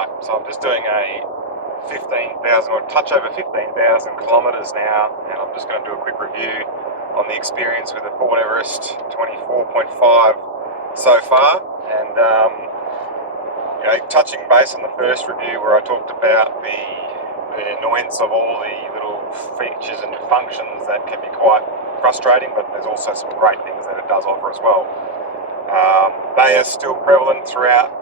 Right, so I'm just doing a 15,000 or touch over 15,000 kilometres now, and I'm just going to do a quick review on the experience with the Ford Everest 24.5 so far. And touching base on the first review where I talked about the annoyance of all the little features and functions that can be quite frustrating, but there's also some great things that it does offer as well. They are still prevalent throughout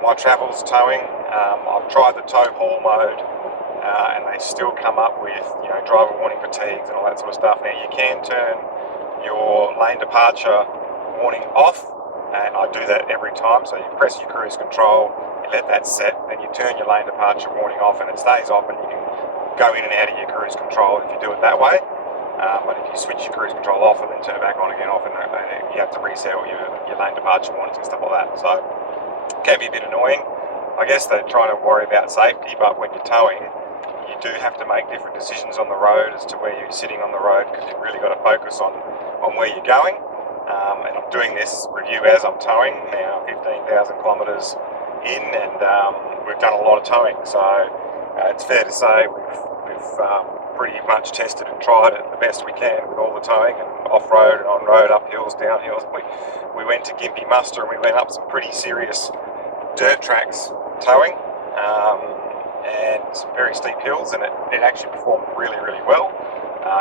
my travels towing. I've tried the tow haul mode and they still come up with driver warning fatigues and all that sort of stuff. Now you can turn your lane departure warning off, and I do that every time. So you press your cruise control, you let that set, then you turn your lane departure warning off and it stays off, and you can go in and out of your cruise control if you do it that way. But if you switch your cruise control off and then turn it back on again off, and you have to reset all your lane departure warnings and stuff like that. So it can be a bit annoying. I guess they're trying to worry about safety, but when you're towing, you do have to make different decisions on the road as to where you're sitting on the road, because you've really got to focus on where you're going. And I'm doing this review as I'm towing now, 15,000 kilometres in, and we've done a lot of towing. So it's fair to say we've pretty much tested and tried it the best we can with all the towing, and off-road and on-road, up hills, down hills. We went to Gympie Muster and we went up some pretty serious dirt tracks towing, and some very steep hills, and it actually performed really, really well.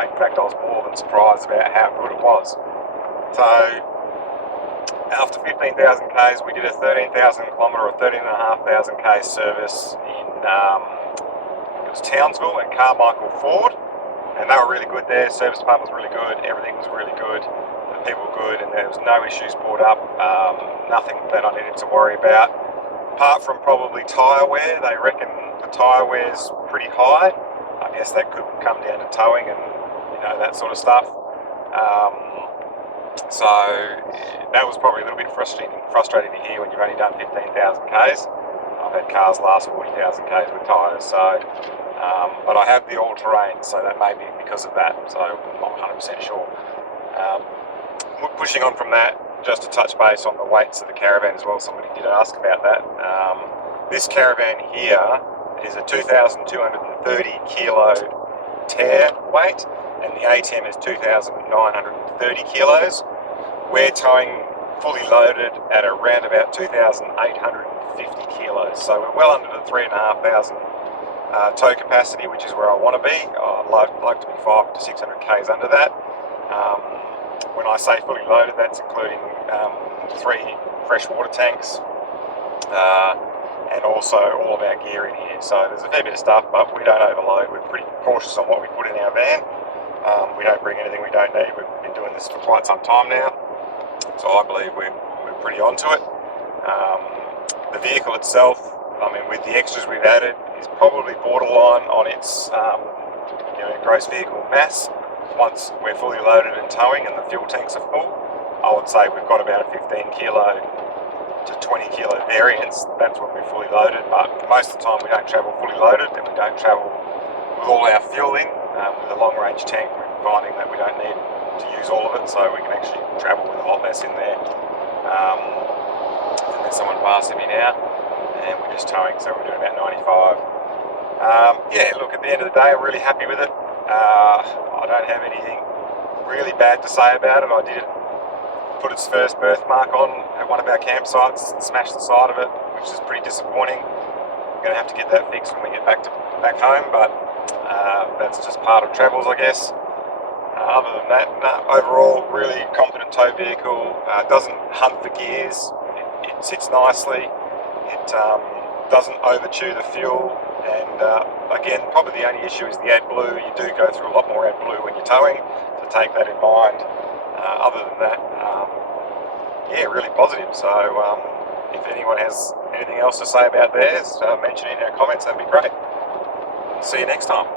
In fact, I was more than surprised about how good it was. So after 15,000 k's, we did a 13,000 kilometre or 13,500 k service in it was Townsville and Carmichael Ford, and they were really good there. Service department was really good, everything was really good, the people were good, and there was no issues brought up, nothing that I needed to worry about, apart from probably tyre wear. They reckon the tyre wear's pretty high. I guess that could come down to towing and that sort of stuff. So that was probably a little bit frustrating to hear when you've only done 15,000 k's. I've had cars last 40,000 k's with tyres, so but I have the all-terrain, so that may be because of that, so I'm not 100% sure. Pushing on from that, just to touch base on the weights of the caravan as well, somebody did ask about that. This caravan here is a 2,230 kilo tear weight, and the ATM is 2,930 kilos. We're towing fully loaded at around about 2,850 kilos, so we're well under the 3,500 tow capacity, which is where I want to be. I'd like to be 500 to 600 k's under that. When I say fully loaded, that's including 3 freshwater tanks, and also all of our gear in here. So there's a fair bit of stuff, but we don't overload. We're pretty cautious on what we put in our van. We don't bring anything we don't need. We've been doing this for quite some time now, so I believe we're pretty onto it. The vehicle itself, I mean, with the extras we've added, is probably borderline on its gross vehicle mass. Once we're fully loaded and towing and the fuel tanks are full, I would say we've got about a 15 kilo to 20 kilo variance. That's when we're fully loaded, but most of the time we don't travel fully loaded, and we don't travel with all our fuel in. With a long range tank, we're finding that we don't need to use all of it, so we can actually travel with a lot less in there. And there's someone passing me now, and we're just towing, so we're doing about 95. Yeah, look, at the end of the day, I'm really happy with it. I don't have anything really bad to say about it. I did put its first birthmark on at one of our campsites and smashed the side of it, which is pretty disappointing. I'm going to have to get that fixed when we get back home, but that's just part of travels, I guess. Other than that, overall, really competent tow vehicle. Doesn't hunt for gears. It sits nicely. It doesn't overchew the fuel, and again, probably the only issue is the AdBlue. You do go through a lot more AdBlue when you're towing, so take that in mind. Other than that, yeah, really positive. So if anyone has anything else to say about theirs, mention it in our comments, that'd be great. See you next time.